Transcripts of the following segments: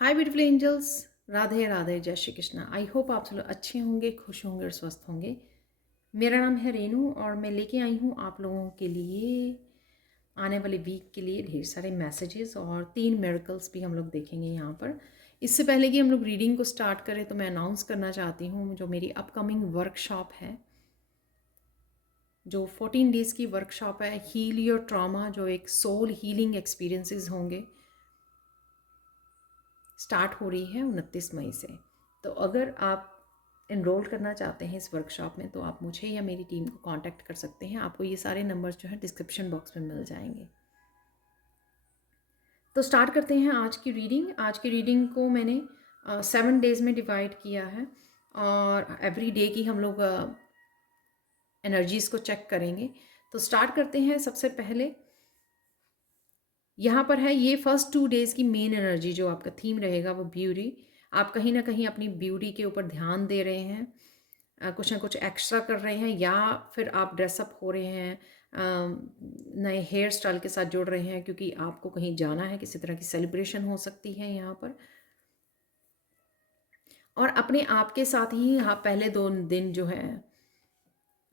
हाय beautiful angels, Radhe Radhe, जय Shri Krishna. I hope आप सब लोग अच्छे होंगे, खुश होंगे और स्वस्थ होंगे। मेरा नाम है रेनू और मैं लेके आई हूँ आप लोगों के लिए आने वाले वीक के लिए ढेर सारे मैसेजेस और 3 मिरेकल्स भी हम लोग देखेंगे यहाँ पर। इससे पहले कि हम लोग रीडिंग को स्टार्ट करें तो मैं अनाउंस करना चाहती हूँ जो मेरी अपकमिंग वर्कशॉप है, जो 14 डेज़ की वर्कशॉप है, हील योर ट्रॉमा, जो एक सोल हीलिंग एक्सपीरियंसेस होंगे, स्टार्ट हो रही है 29 मई से। तो अगर आप एनरोल करना चाहते हैं इस वर्कशॉप में तो आप मुझे या मेरी टीम को कांटेक्ट कर सकते हैं। आपको ये सारे नंबर्स जो है डिस्क्रिप्शन बॉक्स में मिल जाएंगे। तो स्टार्ट करते हैं आज की रीडिंग। आज की रीडिंग को मैंने 7 डेज़ में डिवाइड किया है और एवरी डे की हम लोग एनर्जीज़ को चेक करेंगे। तो स्टार्ट करते हैं। सबसे पहले यहाँ पर है ये फर्स्ट 2 डेज़ की मेन एनर्जी, जो आपका थीम रहेगा वो ब्यूटी। आप कहीं ना कहीं अपनी ब्यूटी के ऊपर ध्यान दे रहे हैं, कुछ ना कुछ एक्स्ट्रा कर रहे हैं, या फिर आप ड्रेसअप हो रहे हैं, नए हेयर स्टाइल के साथ जुड़ रहे हैं क्योंकि आपको कहीं जाना है, किसी तरह की सेलिब्रेशन हो सकती है यहाँ पर। और अपने आप के साथ ही आप पहले 2 दिन जो है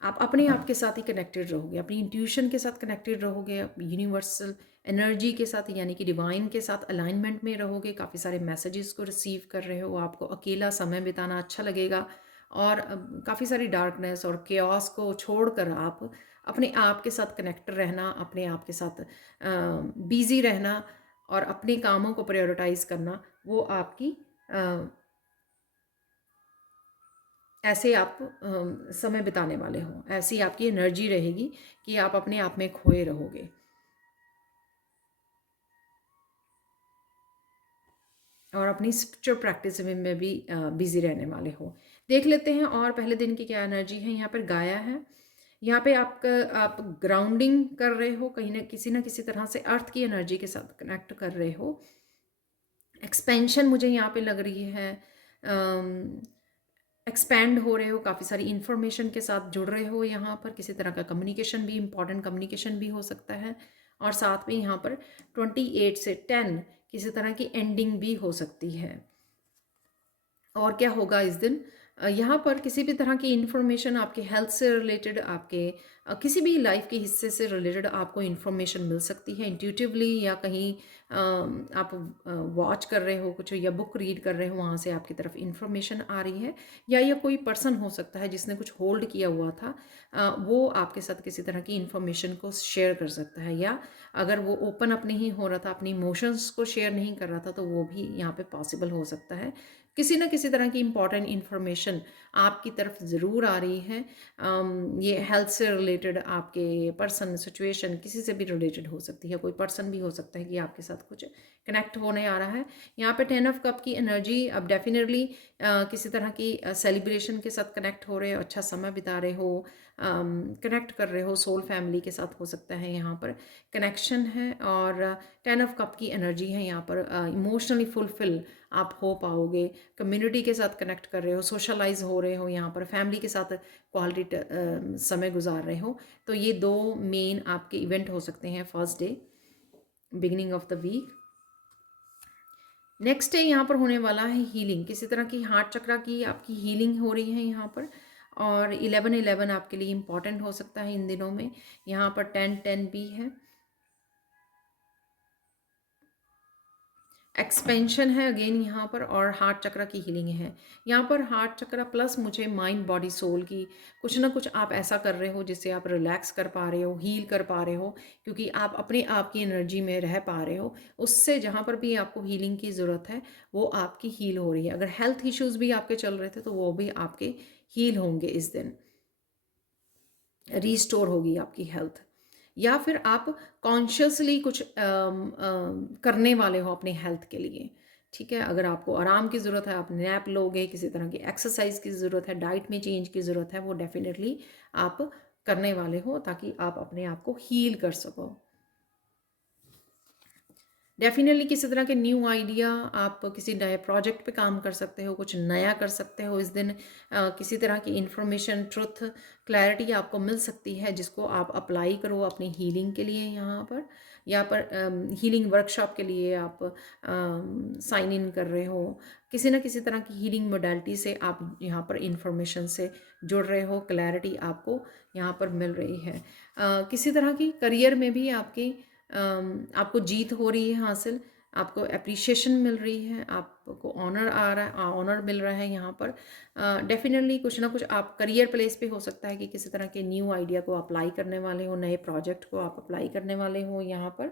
आप अपने आप के साथ ही कनेक्टेड रहोगे, अपनी इंट्यूशन के साथ कनेक्टेड रहोगे, यूनिवर्सल एनर्जी के साथ यानी कि डिवाइन के साथ अलाइनमेंट में रहोगे। काफ़ी सारे मैसेजेस को रिसीव कर रहे हो, आपको अकेला समय बिताना अच्छा लगेगा और काफ़ी सारी डार्कनेस और केओस को छोड़कर आप अपने आप के साथ कनेक्ट रहना, अपने आप के साथ बिजी रहना और अपने कामों को प्रायोरिटाइज करना, वो आपकी ऐसे आप समय बिताने वाले हो। ऐसी आपकी एनर्जी रहेगी कि आप अपने आप में खोए रहोगे और अपनी स्पिरिचुअल प्रैक्टिस में भी बिजी रहने वाले हो। देख लेते हैं और पहले दिन की क्या एनर्जी है। यहाँ पर गाया है, यहाँ पे आप ग्राउंडिंग कर रहे हो, कहीं ना किसी तरह से अर्थ की एनर्जी के साथ कनेक्ट कर रहे हो। एक्सपेंशन मुझे यहाँ पे लग रही है, एक्सपैंड हो रहे हो, काफ़ी सारी इन्फॉर्मेशन के साथ जुड़ रहे हो। यहाँ पर किसी तरह का कम्युनिकेशन भी, इंपॉर्टेंट कम्युनिकेशन भी हो सकता है। और साथ में यहाँ पर 28 से 10 किसी तरह की एंडिंग भी हो सकती है। और क्या होगा इस दिन, यहाँ पर किसी भी तरह की इन्फॉर्मेशन आपके हेल्थ से रिलेटेड, आपके किसी भी लाइफ के हिस्से से रिलेटेड आपको इन्फॉर्मेशन मिल सकती है इंट्यूटिवली, या कहीं आप वॉच कर रहे हो कुछ या बुक रीड कर रहे हो, वहाँ से आपकी तरफ इन्फॉर्मेशन आ रही है। या ये कोई पर्सन हो सकता है जिसने कुछ होल्ड किया हुआ था, वो आपके साथ किसी तरह की इन्फॉर्मेशन को शेयर कर सकता है। या अगर वो ओपन अप नहीं हो रहा था, अपनी इमोशंस को शेयर नहीं कर रहा था, तो वो भी यहाँ पे पॉसिबल हो सकता है। किसी ना किसी तरह की इंपॉर्टेंट इन्फॉर्मेशन आपकी तरफ ज़रूर आ रही है। ये हेल्थ से रिलेटेड, आपके पर्सन सिचुएशन किसी से भी रिलेटेड हो सकती है। कोई पर्सन भी हो सकता है कि आपके साथ कुछ कनेक्ट होने आ रहा है। यहाँ पे 10 ऑफ कप की एनर्जी, अब डेफिनेटली किसी तरह की सेलिब्रेशन के साथ कनेक्ट हो रहे हो, अच्छा समय बिता रहे हो, कनेक्ट कर रहे हो, सोल फैमिली के साथ हो सकता है यहाँ पर कनेक्शन है। और 10 ऑफ कप की एनर्जी है यहाँ पर, इमोशनली फुलफिल आप हो पाओगे, कम्युनिटी के साथ कनेक्ट कर रहे हो, सोशलाइज हो रहे हो, यहाँ पर फैमिली के साथ क्वालिटी समय गुजार रहे हो। तो ये 2 मेन आपके इवेंट हो सकते हैं first day, beginning of the week. Next day यहाँ पर होने वाला है हीलिंग, किसी तरह की हार्ट चक्रा की आपकी हीलिंग हो रही है यहाँ पर। और 11-11 आपके लिए इम्पॉर्टेंट हो सकता है इन दिनों में। यहाँ पर 10-10 भी है, एक्सपेंशन है अगेन यहाँ पर, और हार्ट चक्र की हीलिंग है यहाँ पर। हार्ट चक्र प्लस मुझे माइंड बॉडी सोल की कुछ ना कुछ आप ऐसा कर रहे हो जिससे आप रिलैक्स कर पा रहे हो, हील कर पा रहे हो, क्योंकि आप अपने आप की एनर्जी में रह पा रहे हो। उससे जहाँ पर भी आपको हीलिंग की ज़रूरत है वो आपकी हील हो रही है। अगर हेल्थ इश्यूज़ भी आपके चल रहे थे तो वो भी आपके हील होंगे इस दिन, रीस्टोर होगी आपकी हेल्थ। या फिर आप कॉन्शियसली कुछ करने वाले हो अपने हेल्थ के लिए, ठीक है। अगर आपको आराम की ज़रूरत है, आप नैप लोगे, किसी तरह की एक्सरसाइज की ज़रूरत है, डाइट में चेंज की ज़रूरत है, वो डेफिनेटली आप करने वाले हो ताकि आप अपने आप को हील कर सको। डेफिनेटली किसी तरह के न्यू आइडिया, आप किसी नए प्रोजेक्ट पे काम कर सकते हो, कुछ नया कर सकते हो इस दिन। किसी तरह की इंफॉर्मेशन, ट्रुथ, क्लैरिटी आपको मिल सकती है जिसको आप अप्लाई करो अपनी हीलिंग के लिए। यहाँ पर हीलिंग वर्कशॉप के लिए आप साइन इन कर रहे हो, किसी ना किसी तरह की हीलिंग मोडालिटी से आप यहाँ पर इंफॉर्मेशन से जुड़ रहे हो, क्लैरिटी आपको यहाँ पर मिल रही है। किसी तरह की करियर में भी आपको जीत हो रही है हासिल, आपको एप्रिशिएशन मिल रही है, आपको ऑनर आ रहा है, ऑनर मिल रहा है यहाँ पर। डेफिनेटली कुछ ना कुछ आप करियर प्लेस पे हो सकता है कि किसी तरह के न्यू आइडिया को अप्लाई करने वाले हो, नए प्रोजेक्ट को आप अप्लाई करने वाले हो यहाँ पर।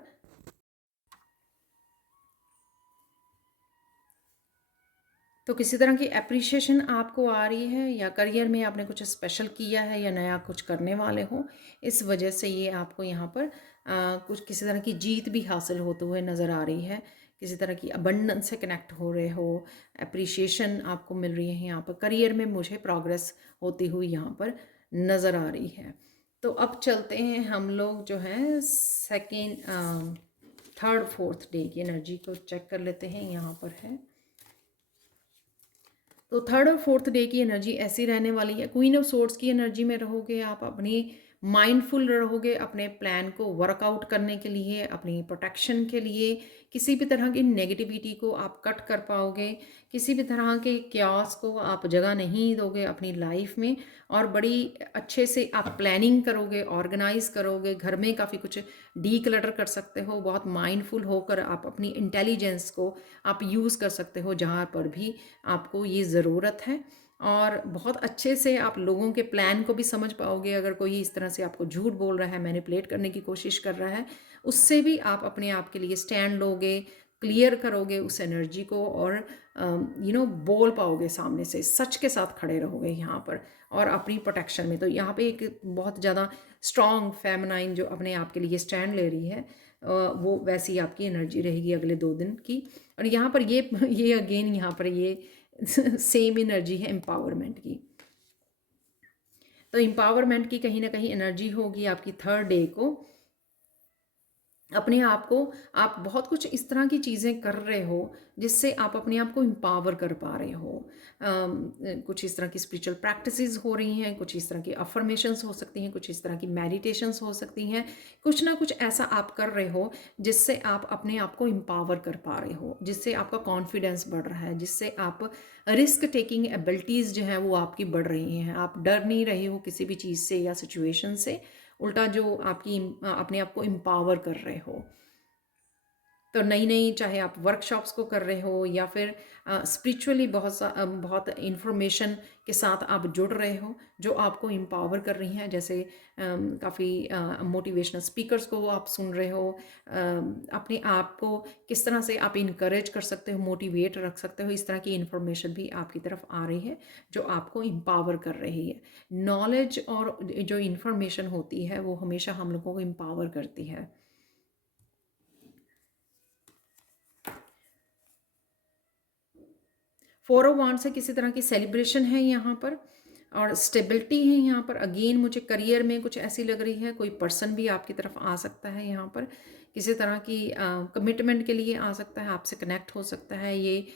तो किसी तरह की एप्रिशिएशन आपको आ रही है, या करियर में आपने कुछ स्पेशल किया है या नया कुछ करने वाले हो, इस वजह से ये आपको यहाँ पर कुछ किसी तरह की जीत भी हासिल होते हुए नज़र आ रही है। किसी तरह की अबंडेंस से कनेक्ट हो रहे हो, एप्रिशिएशन आपको मिल रही है यहाँ पर। करियर में मुझे प्रोग्रेस होती हुई यहाँ पर नज़र आ रही है। तो अब चलते हैं हम लोग जो है सेकेंड, थर्ड, फोर्थ डे की एनर्जी को चेक कर लेते हैं। यहाँ पर है तो थर्ड और फोर्थ डे की एनर्जी ऐसी रहने वाली है। क्वीन ऑफ सोर्ड्स की एनर्जी में रहोगे आप, अपनी माइंडफुल रहोगे अपने प्लान को वर्कआउट करने के लिए, अपनी प्रोटेक्शन के लिए। किसी भी तरह की नेगेटिविटी को आप कट कर पाओगे, किसी भी तरह के क्यास को आप जगह नहीं दोगे अपनी लाइफ में, और बड़ी अच्छे से आप प्लानिंग करोगे, ऑर्गेनाइज करोगे। घर में काफ़ी कुछ डी क्लटर कर सकते हो। बहुत माइंडफुल होकर आप अपनी इंटेलिजेंस को आप यूज़ कर सकते हो जहाँ पर भी आपको ये ज़रूरत है। और बहुत अच्छे से आप लोगों के प्लान को भी समझ पाओगे। अगर कोई इस तरह से आपको झूठ बोल रहा है, मैनिपुलेट करने की कोशिश कर रहा है, उससे भी आप अपने आप के लिए स्टैंड लोगे, क्लियर करोगे उस एनर्जी को, और बोल पाओगे सामने से, सच के साथ खड़े रहोगे यहाँ पर, और अपनी प्रोटेक्शन में। तो यहाँ पे एक बहुत ज़्यादा स्ट्रॉन्ग फेमिनाइन जो अपने आप के लिए स्टैंड ले रही है, वो वैसी आपकी एनर्जी रहेगी अगले 2 दिन की। और यहाँ पर ये अगेन यहाँ पर ये सेम एनर्जी है एम्पावरमेंट की। तो एम्पावरमेंट की कहीं ना कहीं एनर्जी होगी आपकी थर्ड डे को। अपने आप को आप बहुत कुछ इस तरह की चीज़ें कर रहे हो जिससे आप अपने आप को एम्पावर कर पा रहे हो। कुछ इस तरह की स्पिरिचुअल प्रैक्टिसेस हो रही हैं, कुछ इस तरह की अफर्मेशंस हो सकती हैं, कुछ इस तरह की मेडिटेशंस हो सकती हैं। कुछ ना कुछ ऐसा आप कर रहे हो जिससे आप अपने आप को एम्पावर कर पा रहे हो, जिससे आपका कॉन्फिडेंस बढ़ रहा है, जिससे आप रिस्क टेकिंग एबिलिटीज़ जो हैं वो आपकी बढ़ रही हैं। आप डर नहीं रहे हो किसी भी चीज़ से या सिचुएशन से, उल्टा जो आपकी अपने आप को एम्पावर कर रहे हो। तो नई नई, चाहे आप वर्कशॉप्स को कर रहे हो या फिर स्पिरिचुअली बहुत इंफॉर्मेशन के साथ आप जुड़ रहे हो जो आपको एम्पावर कर रही हैं। जैसे काफ़ी मोटिवेशनल स्पीकर्स को आप सुन रहे हो, अपने आप को किस तरह से आप इनकरेज कर सकते हो, मोटिवेट रख सकते हो, इस तरह की इंफॉर्मेशन भी आपकी तरफ आ रही है जो आपको एम्पावर कर रही है। नॉलेज और जो इंफॉर्मेशन होती है वो हमेशा हम लोगों को एम्पावर करती है। 4 ऑफ वांड से किसी तरह की सेलिब्रेशन है यहाँ पर, और स्टेबिलिटी है यहाँ पर। अगेन मुझे करियर में कुछ ऐसी लग रही है, कोई पर्सन भी आपकी तरफ आ सकता है यहाँ पर, किसी तरह की कमिटमेंट के लिए आ सकता है, आपसे कनेक्ट हो सकता है। ये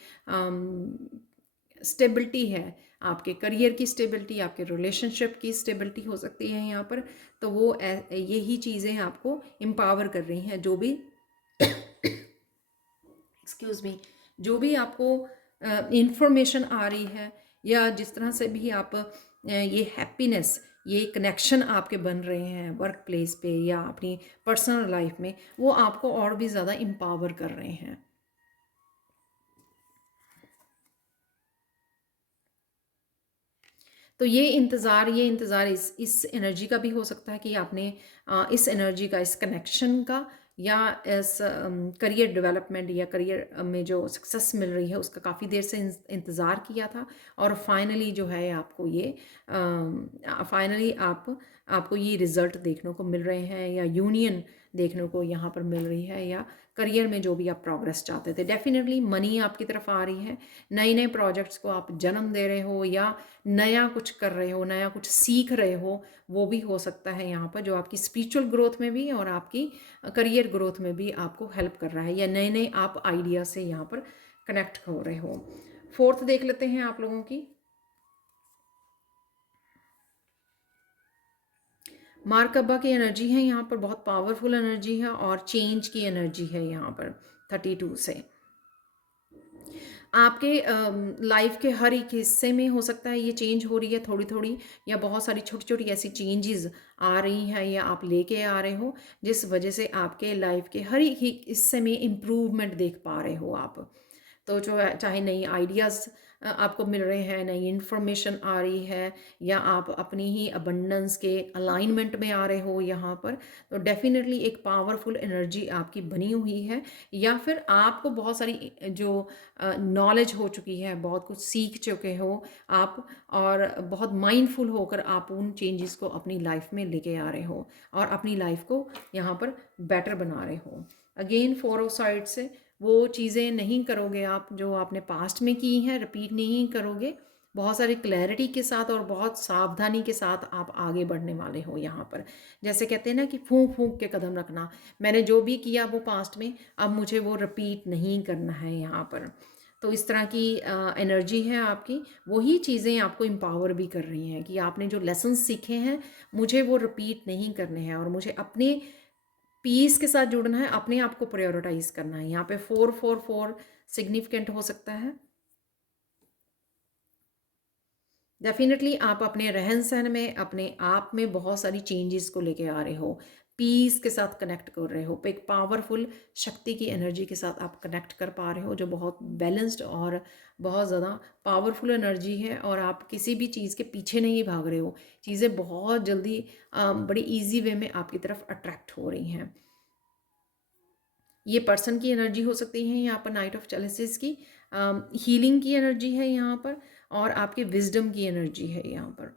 स्टेबिलिटी है, आपके करियर की स्टेबिलिटी, आपके रिलेशनशिप की स्टेबिलिटी हो सकती है यहाँ पर। तो वो यही चीज़ें आपको एम्पावर कर रही हैं। जो भी एक्सक्यूज़ मी, जो भी आपको इंफॉर्मेशन आ रही है, या जिस तरह से भी आप ये हैप्पीनेस, ये कनेक्शन आपके बन रहे हैं वर्क प्लेस पे या अपनी पर्सनल लाइफ में, वो आपको और भी ज़्यादा एम्पावर कर रहे हैं। तो ये इंतज़ार इस एनर्जी का भी हो सकता है कि आपने इस एनर्जी का, इस कनेक्शन का, या इस करियर डेवलपमेंट या करियर में जो सक्सेस मिल रही है उसका काफ़ी देर से इंतज़ार किया था, और फाइनली जो है आपको ये फाइनली आपको ये रिज़ल्ट देखने को मिल रहे हैं, या यूनियन देखने को यहाँ पर मिल रही है, या करियर में जो भी आप प्रोग्रेस चाहते थे। डेफिनेटली मनी आपकी तरफ आ रही है, नए नए प्रोजेक्ट्स को आप जन्म दे रहे हो, या नया कुछ कर रहे हो, नया कुछ सीख रहे हो, वो भी हो सकता है यहाँ पर, जो आपकी स्पिरिचुअल ग्रोथ में भी और आपकी करियर ग्रोथ में भी आपको हेल्प कर रहा है, या नए नए आप आइडिया से यहाँ पर कनेक्ट हो रहे हो। फोर्थ देख लेते हैं आप लोगों की। मार्क अब्बा की एनर्जी है यहाँ पर, बहुत पावरफुल एनर्जी है, और चेंज की एनर्जी है यहाँ पर 32 से। आपके लाइफ के हर एक हिस्से में हो सकता है ये चेंज हो रही है थोड़ी थोड़ी, या बहुत सारी छोटी छोटी ऐसी चेंजेस आ रही हैं, या आप लेके आ रहे हो, जिस वजह से आपके लाइफ के हर एक हिस्से में इम्प्रूवमेंट देख पा रहे हो आप। तो जो है, चाहे नई आइडियाज़ आपको मिल रहे हैं, नई इन्फॉर्मेशन आ रही है, या आप अपनी ही अबंडेंस के अलाइनमेंट में आ रहे हो यहाँ पर, तो डेफिनेटली एक पावरफुल एनर्जी आपकी बनी हुई है। या फिर आपको बहुत सारी जो नॉलेज हो चुकी है, बहुत कुछ सीख चुके हो आप, और बहुत माइंडफुल होकर आप उन चेंजेस को अपनी लाइफ में लेके आ रहे हो, और अपनी लाइफ को यहाँ पर बेटर बना रहे हो। अगेन 4 ऑफ साइड से वो चीज़ें नहीं करोगे आप जो आपने पास्ट में की हैं, रिपीट नहीं करोगे। बहुत सारी क्लैरिटी के साथ और बहुत सावधानी के साथ आप आगे बढ़ने वाले हो यहाँ पर। जैसे कहते हैं ना कि फूंक फूंक के कदम रखना, मैंने जो भी किया वो पास्ट में, अब मुझे वो रिपीट नहीं करना है यहाँ पर। तो इस तरह की एनर्जी है आपकी। वही चीज़ें आपको एम्पावर भी कर रही हैं कि आपने जो लेसन्स सीखे हैं, मुझे वो रिपीट नहीं करने हैं, और मुझे अपने पीस के साथ जुड़ना है, अपने आप को प्रायोरिटाइज करना है। यहाँ पे 444 सिग्निफिकेंट हो सकता है। डेफिनेटली आप अपने रहन सहन में, अपने आप में बहुत सारी चेंजेस को लेके आ रहे हो, पीस के साथ कनेक्ट कर रहे हो, एक पावरफुल शक्ति की एनर्जी के साथ आप कनेक्ट कर पा रहे हो, जो बहुत बैलेंस्ड और बहुत ज़्यादा पावरफुल एनर्जी है। और आप किसी भी चीज़ के पीछे नहीं भाग रहे हो, चीज़ें बहुत जल्दी बड़ी ईजी वे में आपकी तरफ अट्रैक्ट हो रही हैं। ये पर्सन की एनर्जी हो सकती है यहाँ पर, नाइट ऑफ चैलेंजेस की हीलिंग की एनर्जी है यहाँ पर, और आपके विजडम की एनर्जी है यहाँ पर।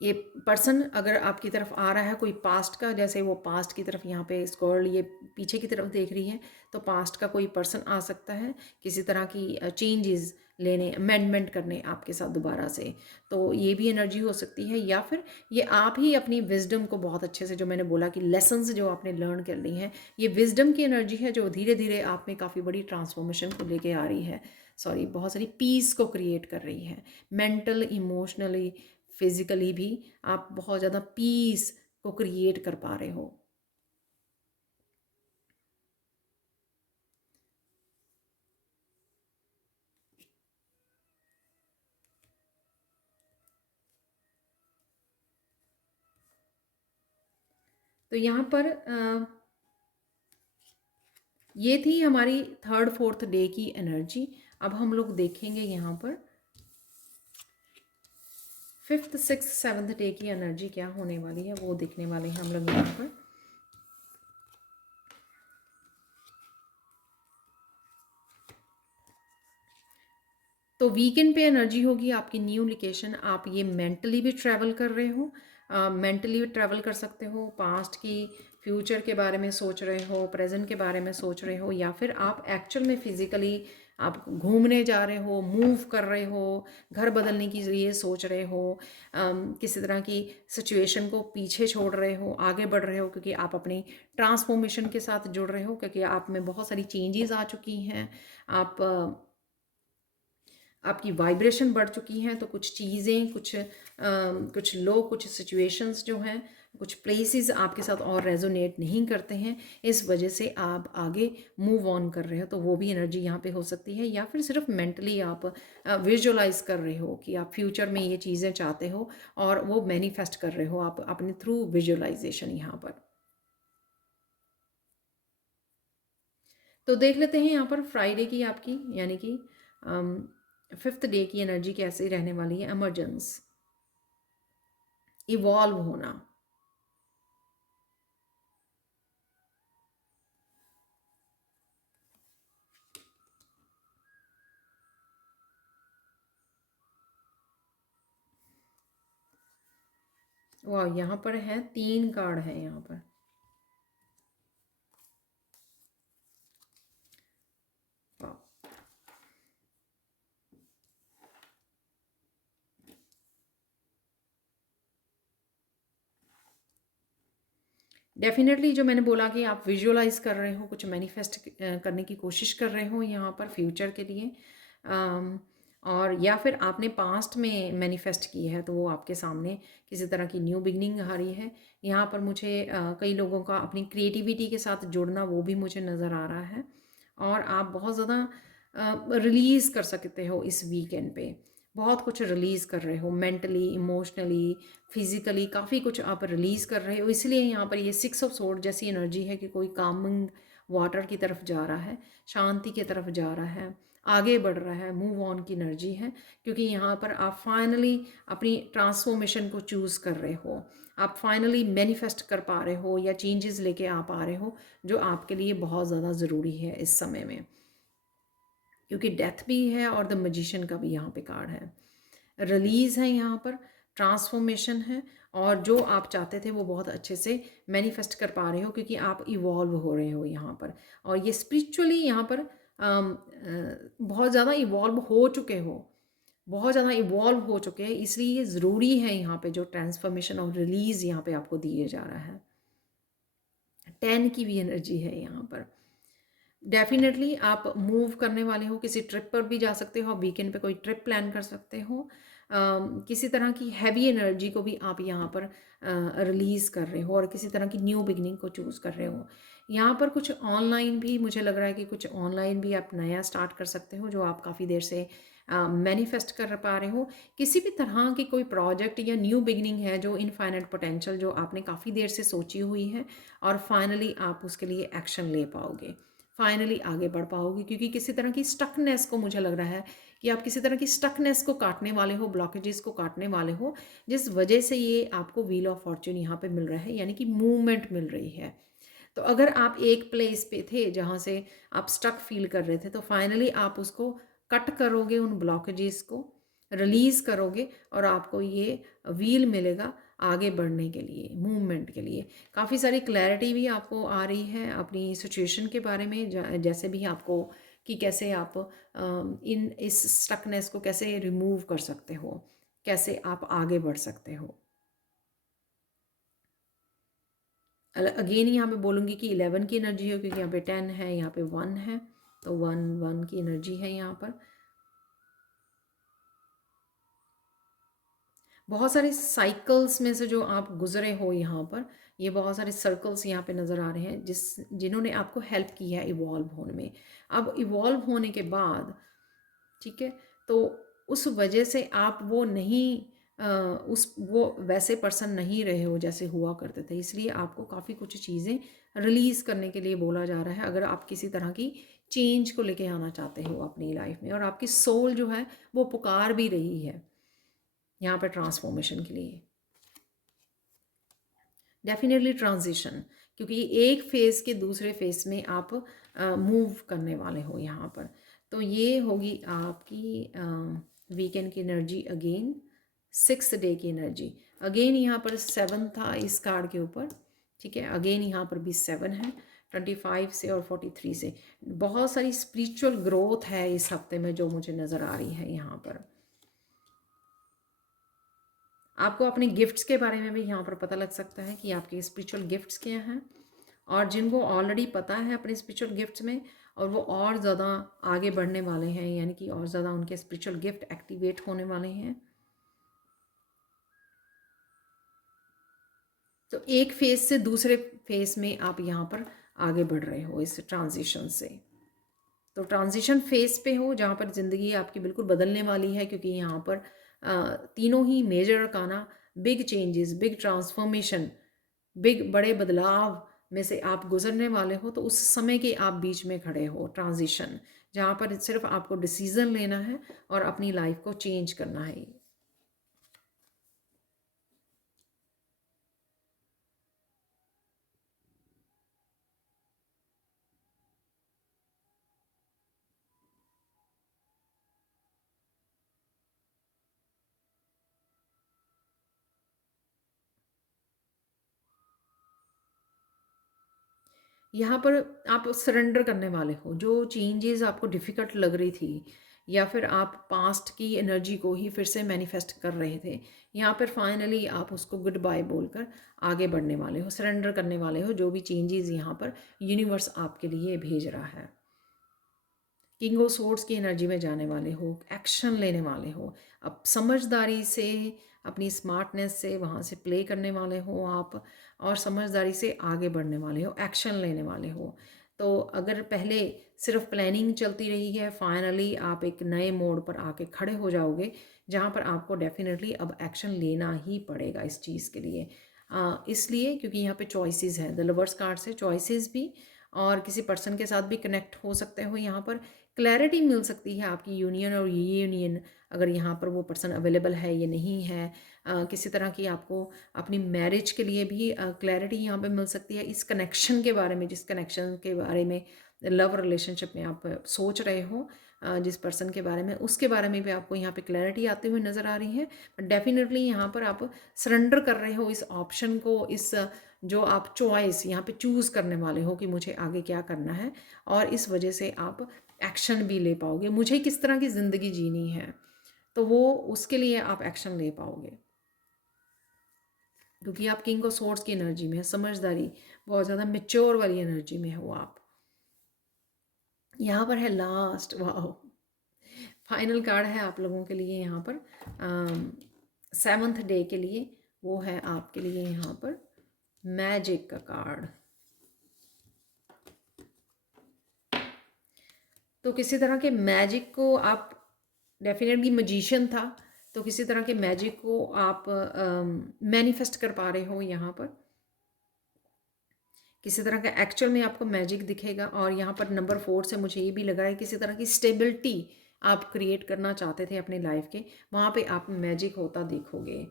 ये पर्सन अगर आपकी तरफ आ रहा है कोई पास्ट का, जैसे वो पास्ट की तरफ यहाँ पे स्क्रॉल ये पीछे की तरफ देख रही है, तो पास्ट का कोई पर्सन आ सकता है किसी तरह की चेंजेस लेने, अमेंडमेंट करने आपके साथ दोबारा से। तो ये भी एनर्जी हो सकती है। या फिर ये आप ही अपनी विजडम को बहुत अच्छे से, जो मैंने बोला कि लेसन्स जो आपने लर्न कर ली हैं, ये विजडम की एनर्जी है जो धीरे धीरे आप में काफ़ी बड़ी ट्रांसफॉर्मेशन को लेके आ रही है। सॉरी, बहुत सारी पीस को क्रिएट कर रही है, मेंटल, इमोशनली, फिजिकली भी आप बहुत ज़्यादा पीस को क्रिएट कर पा रहे हो। तो यहाँ पर ये थी हमारी थर्ड फोर्थ डे की एनर्जी। अब हम लोग देखेंगे यहाँ पर फिफ्थ सिक्स सेवन्थ डे की एनर्जी क्या होने वाली है, वो देखने वाले हैं हम लोग यहाँ पर। तो वीकेंड पे एनर्जी होगी आपकी न्यू लोकेशन। आप ये मेंटली भी ट्रैवल कर रहे हो, मेंटली भी ट्रैवल कर सकते हो, पास्ट की, फ्यूचर के बारे में सोच रहे हो, प्रेजेंट के बारे में सोच रहे हो, या फिर आप एक्चुअल में फिजिकली आप घूमने जा रहे हो, मूव कर रहे हो, घर बदलने के लिए सोच रहे हो, किसी तरह की सिचुएशन को पीछे छोड़ रहे हो, आगे बढ़ रहे हो, क्योंकि आप अपनी ट्रांसफॉर्मेशन के साथ जुड़ रहे हो, क्योंकि आप में बहुत सारी चेंजेस आ चुकी हैं। आप आपकी वाइब्रेशन बढ़ चुकी हैं, तो कुछ चीज़ें, कुछ लोग, कुछ सिचुएशंस जो हैं, कुछ प्लेसेस आपके साथ और रेजोनेट नहीं करते हैं, इस वजह से आप आगे मूव ऑन कर रहे हो। तो वो भी एनर्जी यहाँ पे हो सकती है। या फिर सिर्फ मेंटली आप विजुअलाइज कर रहे हो कि आप फ्यूचर में ये चीज़ें चाहते हो, और वो मैनिफेस्ट कर रहे हो आप अपने थ्रू विजुअलाइजेशन यहाँ पर। तो देख लेते हैं यहाँ पर फ्राइडे की आपकी, यानी कि फिफ्थ डे की एनर्जी कैसे रहने वाली है। एमरजेंस, इवॉल्व होना, वाह, यहाँ पर है 3 कार्ड है यहाँ पर। डेफ़िनेटली जो मैंने बोला कि आप विजुअलाइज़ कर रहे हो, कुछ मैनिफेस्ट करने की कोशिश कर रहे हो यहाँ पर फ्यूचर के लिए। अम, और या फिर आपने पास्ट में मैनिफेस्ट की है तो वो आपके सामने किसी तरह की न्यू बिगिनिंग आ रही है। यहाँ पर मुझे कई लोगों का अपनी क्रिएटिविटी के साथ जुड़ना वो भी मुझे नज़र आ रहा है। और आप बहुत ज़्यादा रिलीज़ कर सकते हो इस वीकेंड पे। बहुत कुछ रिलीज़ कर रहे हो मेंटली, इमोशनली, फिज़िकली, काफ़ी कुछ आप रिलीज़ कर रहे हो। इसलिए यहाँ पर ये 6 ऑफ सोर्ड जैसी एनर्जी है कि कोई कामिंग वाटर की तरफ जा रहा है, शांति की तरफ जा रहा है, आगे बढ़ रहा है, मूव ऑन की एनर्जी है। क्योंकि यहाँ पर आप फाइनली अपनी ट्रांसफॉर्मेशन को चूज़ कर रहे हो। आप फाइनली मैनिफेस्ट कर पा रहे हो या चेंजेस लेके आ पा रहे हो जो आपके लिए बहुत ज़्यादा ज़रूरी है इस समय में। क्योंकि डेथ भी है और द मैजिशियन का भी यहाँ पे कार्ड है। रिलीज़ है यहाँ पर, ट्रांसफॉर्मेशन है, और जो आप चाहते थे वो बहुत अच्छे से मैनिफेस्ट कर पा रहे हो क्योंकि आप इवॉल्व हो रहे हो यहाँ पर। और ये स्पिरिचुअली यहाँ पर बहुत ज़्यादा इवॉल्व हो चुके हो, बहुत ज़्यादा इवॉल्व हो चुके हैं। इसलिए ये ज़रूरी है यहाँ पे जो ट्रांसफॉर्मेशन और रिलीज़ यहाँ पे आपको दिए जा रहा है। 10 की भी एनर्जी है यहाँ पर। डेफिनेटली आप मूव करने वाले हो, किसी ट्रिप पर भी जा सकते हो, वीकेंड पे कोई ट्रिप प्लान कर सकते हो। किसी तरह की हैवी एनर्जी को भी आप यहाँ पर रिलीज़ कर रहे हो और किसी तरह की न्यू बिगनिंग को चूज़ कर रहे हो। यहाँ पर कुछ ऑनलाइन भी मुझे लग रहा है कि कुछ ऑनलाइन भी आप नया स्टार्ट कर सकते हो जो आप काफ़ी देर से मैनिफेस्ट कर पा रहे हो। किसी भी तरह की कोई प्रोजेक्ट या न्यू बिगनिंग है जो इनफाइनाइट पोटेंशियल जो आपने काफ़ी देर से सोची हुई है और फाइनली आप उसके लिए एक्शन ले पाओगे, फाइनली आगे बढ़ पाओगे। क्योंकि किसी तरह की स्टकनेस को मुझे लग रहा है कि आप किसी तरह की स्टकनेस को काटने वाले हो, ब्लॉकेजेस को काटने वाले हो, जिस वजह से ये आपको व्हील ऑफ फॉर्च्यून यहाँ पे मिल रहा है, यानी कि मूवमेंट मिल रही है। तो अगर आप एक प्लेस पे थे जहाँ से आप स्टक फील कर रहे थे तो फाइनली आप उसको कट करोगे, उन ब्लॉकेजेस को रिलीज़ करोगे और आपको ये व्हील मिलेगा आगे बढ़ने के लिए, मूवमेंट के लिए। काफ़ी सारी क्लैरिटी भी आपको आ रही है अपनी सिचुएशन के बारे में, जैसे भी आपको कि कैसे आप इन इस स्टकनेस को कैसे रिमूव कर सकते हो, कैसे आप आगे बढ़ सकते हो। अगेन यहाँ पे बोलूँगी कि 11 की एनर्जी है क्योंकि यहाँ पे 10 है, यहाँ पे 1 है, तो 1 की एनर्जी है यहाँ पर। बहुत सारे साइकिल्स में से जो आप गुजरे हो यहाँ पर, ये बहुत सारे सर्कल्स यहाँ पे नज़र आ रहे हैं जिन्होंने आपको हेल्प की है इवॉल्व होने में। अब इवॉल्व होने के बाद, ठीक है, तो उस वजह से आप वो नहीं उस वो वैसे पर्सन नहीं रहे हो जैसे हुआ करते थे। इसलिए आपको काफ़ी कुछ चीज़ें रिलीज़ करने के लिए बोला जा रहा है अगर आप किसी तरह की चेंज को लेके आना चाहते हो अपनी लाइफ में। और आपकी सोल जो है वो पुकार भी रही है यहाँ पे ट्रांसफॉर्मेशन के लिए। डेफिनेटली ट्रांजिशन, क्योंकि एक फेज़ के दूसरे फेज़ में आप मूव करने वाले हो यहाँ पर। तो ये होगी आपकी वीकेंड की एनर्जी। अगेन 6th डे की एनर्जी। अगेन यहाँ पर 7 था इस कार्ड के ऊपर, ठीक है। अगेन यहाँ पर भी 7 है, 25 से और 43 से। बहुत सारी स्पिरिचुअल ग्रोथ है इस हफ्ते में जो मुझे नज़र आ रही है यहाँ पर। आपको अपने गिफ्ट्स के बारे में भी यहाँ पर पता लग सकता है कि आपके स्पिरिचुअल गिफ्ट्स क्या हैं। और जिनको ऑलरेडी पता है अपने स्पिरिचुअल गिफ्ट्स में और वो और ज़्यादा आगे बढ़ने वाले हैं, यानी कि और ज़्यादा उनके स्पिरिचुअल गिफ्ट एक्टिवेट होने वाले हैं। तो एक फेज़ से दूसरे फेज़ में आप यहाँ पर आगे बढ़ रहे हो इस ट्रांजिशन से। तो ट्रांजिशन फेज़ पे हो जहाँ पर ज़िंदगी आपकी बिल्कुल बदलने वाली है, क्योंकि यहाँ पर तीनों ही major arcana big changes, big transformation, big बड़े बदलाव में से आप गुजरने वाले हो। तो उस समय के आप बीच में खड़े हो, ट्रांजिशन, जहाँ पर सिर्फ आपको डिसीज़न लेना है और अपनी लाइफ को चेंज करना है। यहाँ पर आप सरेंडर करने वाले हो, जो चेंजेस आपको डिफ़िकल्ट लग रही थी या फिर आप पास्ट की एनर्जी को ही फिर से मैनिफेस्ट कर रहे थे। यहाँ पर फाइनली आप उसको गुड बाय बोलकर आगे बढ़ने वाले हो, सरेंडर करने वाले हो जो भी चेंजेस यहाँ पर यूनिवर्स आपके लिए भेज रहा है। किंग ऑफ सोर्ड्स की एनर्जी में जाने वाले हो, एक्शन लेने वाले हो, अब समझदारी से, अपनी स्मार्टनेस से वहाँ से प्ले करने वाले हो आप, और समझदारी से आगे बढ़ने वाले हो, एक्शन लेने वाले हो। तो अगर पहले सिर्फ प्लानिंग चलती रही है, फाइनली आप एक नए मोड़ पर आके खड़े हो जाओगे जहाँ पर आपको डेफिनेटली अब एक्शन लेना ही पड़ेगा इस चीज़ के लिए। इसलिए क्योंकि यहाँ पे चॉइसेस हैं, द लवर्स कार्ड से चॉइसेस भी, और किसी पर्सन के साथ भी कनेक्ट हो सकते हो। यहाँ पर क्लैरिटी मिल सकती है आपकी यूनियन और यूनियन, अगर यहाँ पर वो पर्सन अवेलेबल है या नहीं है। किसी तरह की आपको अपनी मैरिज के लिए भी क्लैरिटी यहाँ पे मिल सकती है, इस कनेक्शन के बारे में, जिस कनेक्शन के बारे में, लव रिलेशनशिप में आप सोच रहे हो, जिस पर्सन के बारे में, उसके बारे में भी आपको यहाँ पे क्लैरिटी आती हुई नज़र आ रही है। बट डेफिनेटली यहाँ पर आप सरेंडर कर रहे हो इस ऑप्शन को, इस जो आप चॉइस यहाँ पे चूज़ करने वाले हो कि मुझे आगे क्या करना है, और इस वजह से आप एक्शन भी ले पाओगे। मुझे किस तरह की ज़िंदगी जीनी है, तो वो उसके लिए आप एक्शन ले पाओगे, क्योंकि आप किंग ऑफ सोर्ड्स की एनर्जी में है, समझदारी, बहुत ज़्यादा मैच्योर वाली एनर्जी में हो आप। यहाँ पर है लास्ट, वाह, फाइनल कार्ड है आप लोगों के लिए यहाँ पर 7th डे के लिए। वो है आपके लिए यहाँ पर मैजिक का कार्ड। तो किसी तरह के मैजिक को आप, डेफिनेटली मजिशियन था, तो किसी तरह के मैजिक को आप मैनिफेस्ट कर पा रहे हो यहाँ पर। किसी तरह का एक्चुअल में आपको मैजिक दिखेगा। और यहाँ पर नंबर 4 से मुझे ये भी लग रहा है किसी तरह की स्टेबिलिटी आप क्रिएट करना चाहते थे अपनी लाइफ के, वहाँ पे आप मैजिक होता देखोगे।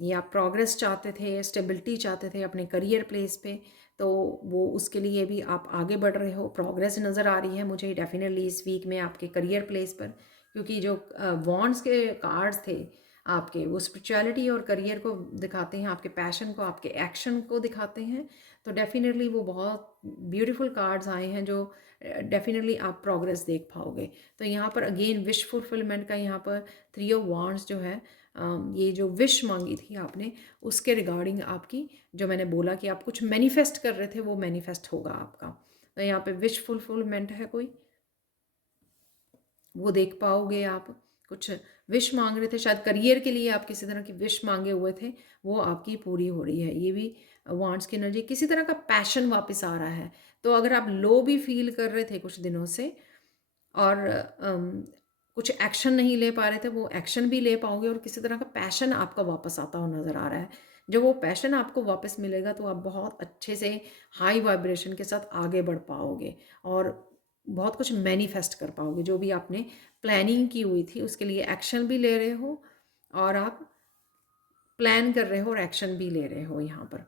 ये आप प्रोग्रेस चाहते थे, स्टेबिलिटी चाहते थे अपने करियर प्लेस पे, तो वो उसके लिए भी आप आगे बढ़ रहे हो, प्रोग्रेस नज़र आ रही है मुझे डेफिनेटली इस वीक में आपके करियर प्लेस पर। क्योंकि जो वॉन्ड्स के कार्ड्स थे आपके, वो स्पिरिचुअलिटी और करियर को दिखाते हैं, आपके पैशन को, आपके एक्शन को दिखाते हैं। तो डेफिनेटली वो बहुत ब्यूटीफुल कार्ड्स आए हैं जो डेफिनेटली आप प्रोग्रेस देख पाओगे। तो यहाँ पर अगेन विश फुलफिलमेंट का, यहाँ पर 3 ऑफ वॉन्ड्स जो है, ये जो विश मांगी थी आपने, उसके रिगार्डिंग आपकी, जो मैंने बोला कि आप कुछ मैनिफेस्ट कर रहे थे, वो मैनिफेस्ट होगा आपका। तो यहाँ पे विश फुलफिलमेंट है कोई, वो देख पाओगे आप। कुछ विश मांग रहे थे शायद करियर के लिए, आप किसी तरह की विश मांगे हुए थे, वो आपकी पूरी हो रही है। ये भी वांट्स की एनर्जी, किसी तरह का पैशन वापस आ रहा है। तो अगर आप लो भी फील कर रहे थे कुछ दिनों से, और कुछ एक्शन नहीं ले पा रहे थे, वो एक्शन भी ले पाओगे, और किसी तरह का पैशन आपका वापस आता हुआ नज़र आ रहा है। जब वो पैशन आपको वापस मिलेगा तो आप बहुत अच्छे से हाई वाइब्रेशन के साथ आगे बढ़ पाओगे, और बहुत कुछ मैनिफेस्ट कर पाओगे। जो भी आपने प्लानिंग की हुई थी उसके लिए एक्शन भी ले रहे हो, और आप प्लान कर रहे हो और एक्शन भी ले रहे हो यहाँ पर।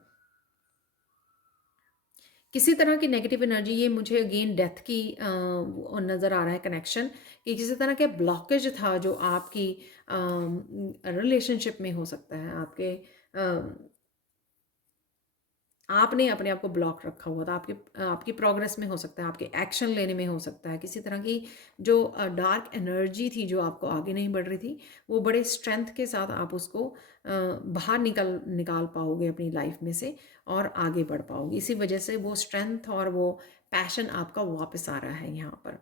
किसी तरह की नेगेटिव एनर्जी, ये मुझे अगेन डेथ की नज़र आ रहा है कनेक्शन, कि किसी तरह का ब्लॉकेज था जो आपकी रिलेशनशिप में हो सकता है, आपके आपने अपने आप को ब्लॉक रखा हुआ था, आपकी आपकी प्रोग्रेस में हो सकता है, आपके एक्शन लेने में हो सकता है। किसी तरह की जो डार्क एनर्जी थी जो आपको आगे नहीं बढ़ रही थी, वो बड़े स्ट्रेंथ के साथ आप उसको बाहर निकाल पाओगे अपनी लाइफ में से, और आगे बढ़ पाओगे। इसी वजह से वो स्ट्रेंथ और वो पैशन आपका वापस आ रहा है यहाँ पर।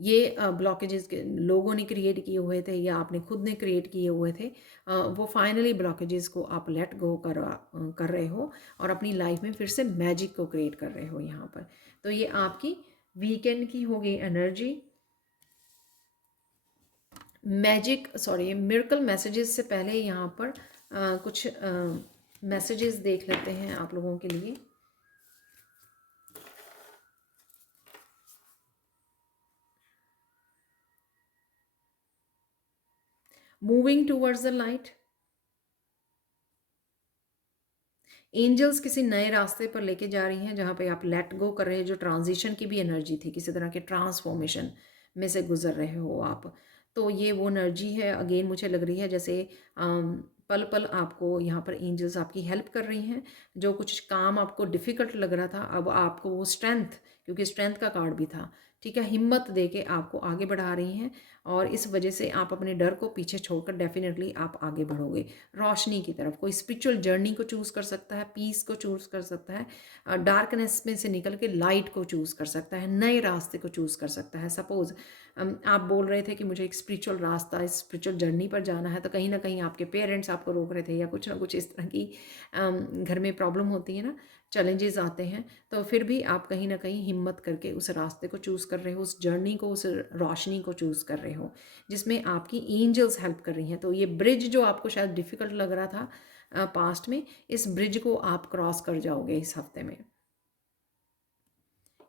ये ब्लॉकेजेस के लोगों ने क्रिएट किए हुए थे या आपने खुद ने क्रिएट किए हुए थे, वो फाइनली ब्लॉकेजेस को आप लेट गो कर रहे हो, और अपनी लाइफ में फिर से मैजिक को क्रिएट कर रहे हो यहाँ पर। तो ये आपकी वीकेंड की हो गई energy. Magic, sorry, miracle messages से पहले यहाँ पर कुछ मैसेजेस देख लेते हैं आप लोगों के लिए। Moving towards the light, angels किसी नए रास्ते पर लेके जा रही हैं जहाँ पे आप लेट गो कर रहे हैं, जो ट्रांजिशन की भी एनर्जी थी, किसी तरह के ट्रांसफॉर्मेशन में से गुजर रहे हो आप। तो ये वो एनर्जी है, अगेन मुझे लग रही है जैसे पल पल आपको यहाँ पर एंजल्स आपकी हेल्प कर रही हैं। जो कुछ काम आपको डिफ़िकल्ट लग रहा था, अब आपको वो स्ट्रेंथ, क्योंकि स्ट्रेंथ का कार्ड भी था, ठीक है, हिम्मत दे के आपको आगे बढ़ा रही हैं। और इस वजह से आप अपने डर को पीछे छोड़कर डेफिनेटली आप आगे बढ़ोगे रोशनी की तरफ। कोई स्पिरिचुअल जर्नी को चूज़ कर सकता है, पीस को चूज़ कर सकता है, डार्कनेस में से निकल के लाइट को चूज़ कर सकता है, नए रास्ते को चूज़ कर सकता है। सपोज़ आप बोल रहे थे कि मुझे एक स्पिरिचुअल रास्ता, इस स्पिरिचुअल जर्नी पर जाना है, तो कहीं ना कहीं आपके पेरेंट्स आपको रोक रहे थे, या कुछ ना कुछ इस तरह की घर में प्रॉब्लम होती है ना, चैलेंजेस आते हैं, तो फिर भी आप कहीं ना कहीं हिम्मत करके उस रास्ते को चूज़ कर रहे हो, उस जर्नी को, उस रोशनी को चूज़ कर रहे हो, जिसमें आपकी एंजल्स हेल्प कर रही हैं। तो ये ब्रिज जो आपको शायद डिफ़िकल्ट लग रहा था पास्ट में, इस ब्रिज को आप क्रॉस कर जाओगे इस हफ्ते में।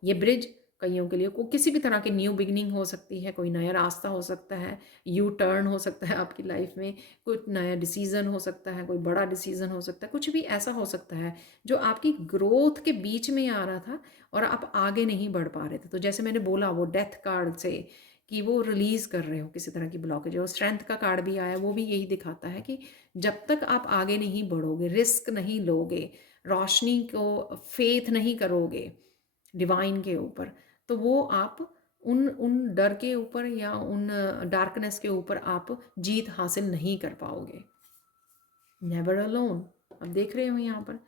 ये ब्रिज कईयों के लिए को किसी भी तरह की न्यू बिगिनिंग हो सकती है, कोई नया रास्ता हो सकता है, यू टर्न हो सकता है आपकी लाइफ में, कुछ नया डिसीज़न हो सकता है, कोई बड़ा डिसीज़न हो सकता है, कुछ भी ऐसा हो सकता है जो आपकी ग्रोथ के बीच में आ रहा था और आप आगे नहीं बढ़ पा रहे थे। तो जैसे मैंने बोला वो डेथ कार्ड से कि वो रिलीज़ कर रहे हो किसी तरह की ब्लॉकेज। और स्ट्रेंथ का कार्ड भी आया, वो भी यही दिखाता है कि जब तक आप आगे नहीं बढ़ोगे, रिस्क नहीं लोगे, रोशनी को फेथ नहीं करोगे डिवाइन के ऊपर, तो वो आप उन उन डर के ऊपर या उन डार्कनेस के ऊपर आप जीत हासिल नहीं कर पाओगे। नेवर अलोन, अब देख रहे हो यहाँ पर,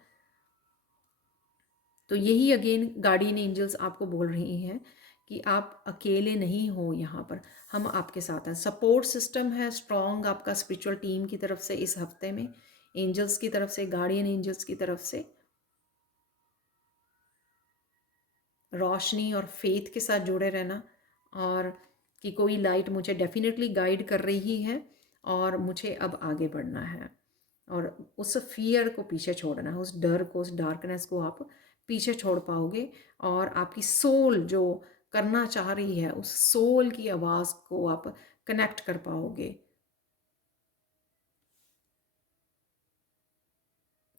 तो यही अगेन गार्डियन एंजल्स आपको बोल रही हैं कि आप अकेले नहीं हो, यहाँ पर हम आपके साथ हैं। सपोर्ट सिस्टम है स्ट्रॉन्ग आपका स्पिरिचुअल टीम की तरफ से इस हफ्ते में, एंजल्स की तरफ से, गार्डियन एंजल्स की तरफ से। रोशनी और फेथ के साथ जुड़े रहना, और कि कोई लाइट मुझे डेफिनेटली गाइड कर रही है और मुझे अब आगे बढ़ना है, और उस फियर को पीछे छोड़ना है, उस डर को, उस डार्कनेस को आप पीछे छोड़ पाओगे, और आपकी सोल जो करना चाह रही है उस सोल की आवाज़ को आप कनेक्ट कर पाओगे।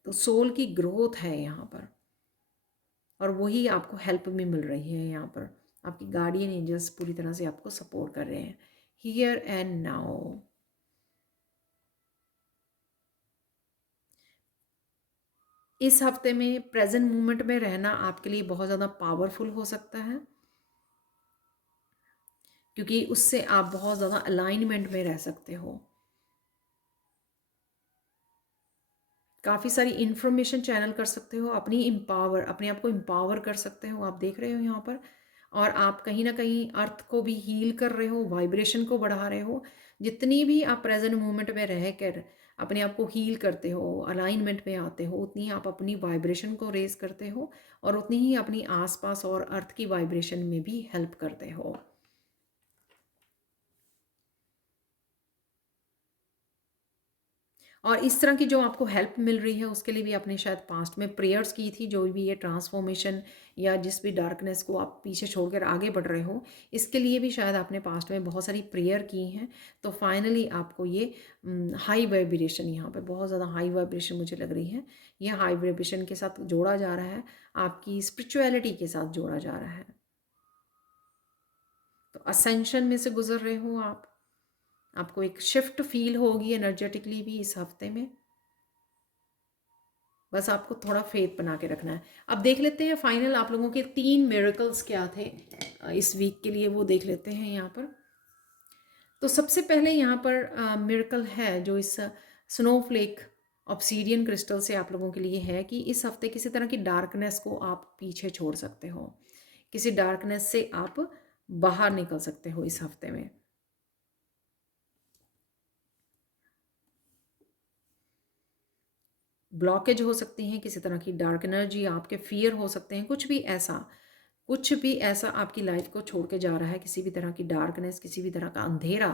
तो सोल की ग्रोथ है यहाँ पर, और वही आपको हेल्प भी मिल रही है यहाँ पर। आपकी गार्डियन एंजल्स पूरी तरह से आपको सपोर्ट कर रहे हैं हियर एंड नाउ। इस हफ्ते में प्रेजेंट मोमेंट में रहना आपके लिए बहुत ज़्यादा पावरफुल हो सकता है, क्योंकि उससे आप बहुत ज़्यादा अलाइनमेंट में रह सकते हो। काफ़ी सारी इन्फॉर्मेशन चैनल कर सकते हो, अपने आप को एम्पावर कर सकते हो, आप देख रहे हो यहाँ पर। और आप कहीं ना कहीं अर्थ को भी हील कर रहे हो, वाइब्रेशन को बढ़ा रहे हो। जितनी भी आप प्रेजेंट मोमेंट में रह कर अपने आप को हील करते हो, अलाइनमेंट में आते हो, उतनी ही आप अपनी वाइब्रेशन को रेज करते हो, और उतनी ही अपनी आसपास और अर्थ की वाइब्रेशन में भी हेल्प करते हो। और इस तरह की जो आपको हेल्प मिल रही है उसके लिए भी आपने शायद पास्ट में प्रेयर्स की थी, जो भी ये ट्रांसफॉर्मेशन या जिस भी डार्कनेस को आप पीछे छोड़कर आगे बढ़ रहे हो, इसके लिए भी शायद आपने पास्ट में बहुत सारी प्रेयर की हैं। तो फाइनली आपको ये हाई वाइब्रेशन, यहाँ पे बहुत ज़्यादा हाई वाइब्रेशन मुझे लग रही है, यह हाई वाइब्रेशन के साथ जोड़ा जा रहा है, आपकी स्पिरिचुअलिटी के साथ जोड़ा जा रहा है। तो असेंशन में से गुजर रहे हो आप, आपको एक शिफ्ट फील होगी एनर्जेटिकली भी इस हफ्ते में। बस आपको थोड़ा फेथ बना के रखना है। अब देख लेते हैं फाइनल आप लोगों के 3 मिरेकल्स क्या थे इस वीक के लिए, वो देख लेते हैं यहाँ पर। तो सबसे पहले यहाँ पर मिरेकल है जो इस स्नोफ्लेक ऑब्सीडियन क्रिस्टल से आप लोगों के लिए है, कि इस हफ्ते किसी तरह की डार्कनेस को आप पीछे छोड़ सकते हो, किसी डार्कनेस से आप बाहर निकल सकते हो इस हफ्ते में। ब्लॉकेज हो सकती हैं, किसी तरह की डार्क एनर्जी, आपके फियर हो सकते हैं, कुछ भी ऐसा आपकी लाइफ को छोड़ के जा रहा है, किसी भी तरह की डार्कनेस, किसी भी तरह का अंधेरा,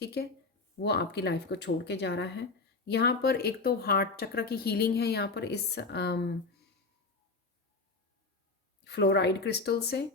ठीक है, वो आपकी लाइफ को छोड़ के जा रहा है। यहाँ पर एक तो हार्ट चक्र की हीलिंग है यहाँ पर इस फ्लोराइड क्रिस्टल से।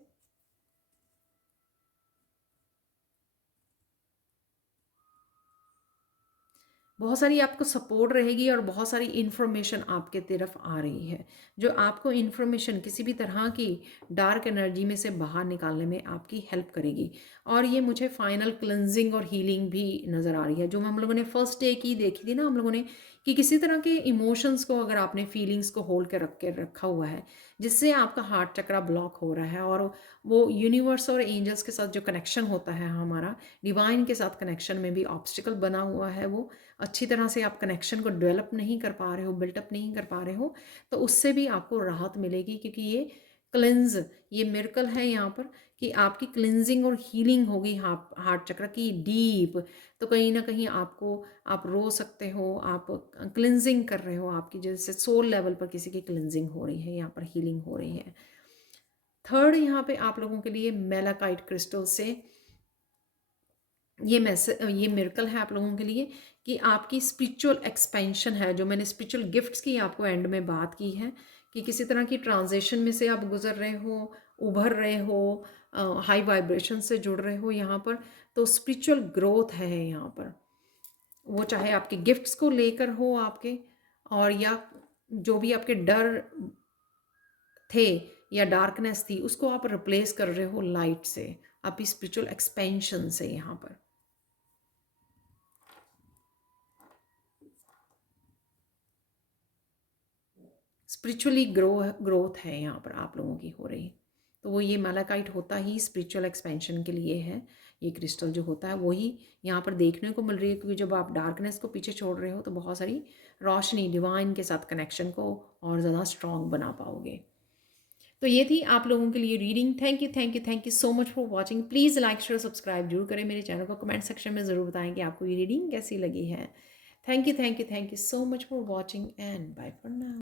बहुत सारी आपको सपोर्ट रहेगी और बहुत सारी इन्फॉर्मेशन आपके तरफ आ रही है, जो आपको इन्फॉर्मेशन किसी भी तरह की डार्क एनर्जी में से बाहर निकालने में आपकी हेल्प करेगी। और ये मुझे फाइनल क्लेंजिंग और हीलिंग भी नज़र आ रही है, जो हम लोगों ने फर्स्ट डे की देखी थी ना हम लोगों ने, कि किसी तरह के इमोशंस को अगर आपने फीलिंग्स को होल्ड के रखा हुआ है, जिससे आपका हार्ट चक्रा ब्लॉक हो रहा है, और वो यूनिवर्स और एंजल्स के साथ जो कनेक्शन होता है हमारा, डिवाइन के साथ कनेक्शन में भी ऑब्स्टिकल बना हुआ है, वो अच्छी तरह से आप कनेक्शन को डेवलप नहीं कर पा रहे हो, बिल्टअप नहीं कर पा रहे हो, तो उससे भी आपको राहत मिलेगी, क्योंकि ये क्लेंज, ये मिरेकल है यहाँ पर कि आपकी क्लिनजिंग और हीलिंग होगी हार्ट चक्र की डीप। तो कहीं ना कहीं आपको, आप रो सकते हो, आप क्लिनजिंग कर रहे हो, आपकी जैसे सोल लेवल पर किसी की क्लिनजिंग हो रही है, यहाँ पर हीलिंग हो रही है। थर्ड यहाँ पे आप लोगों के लिए मेलाकाइट क्रिस्टल से ये मिरेकल है आप लोगों के लिए कि आपकी स्पिरिचुअल एक्सपेंशन है, जो मैंने स्पिरिचुअल गिफ्ट्स की आपको एंड में बात की है, कि किसी तरह की ट्रांजिशन में से आप गुजर रहे हो, उभर रहे हो, हाई वाइब्रेशन से जुड़ रहे हो यहाँ पर। तो स्पिरिचुअल ग्रोथ है यहाँ पर, वो चाहे आपके गिफ्ट्स को लेकर हो आपके, और या जो भी आपके डर थे या डार्कनेस थी, उसको आप रिप्लेस कर रहे हो लाइट से, आपकी स्पिरिचुअल एक्सपेंशन से यहाँ पर। स्पिरिचुअली ग्रोथ है यहाँ पर आप लोगों की हो रही। तो वो ये मैलाकाइट होता ही स्पिरिचुअल एक्सपेंशन के लिए है। ये क्रिस्टल जो होता है वही यहाँ पर देखने को मिल रही है, क्योंकि जब आप डार्कनेस को पीछे छोड़ रहे हो तो बहुत सारी रोशनी, डिवाइन के साथ कनेक्शन को और ज़्यादा स्ट्रॉन्ग बना पाओगे। तो ये थी आप लोगों के लिए reading. Thank you thank you thank you so much for watching. Please like share subscribe जरूर करें मेरे चैनल को, कमेंट सेक्शन में ज़रूर बताएं कि आपको ये रीडिंग कैसी लगी है। Thank you so much for watching and bye for now.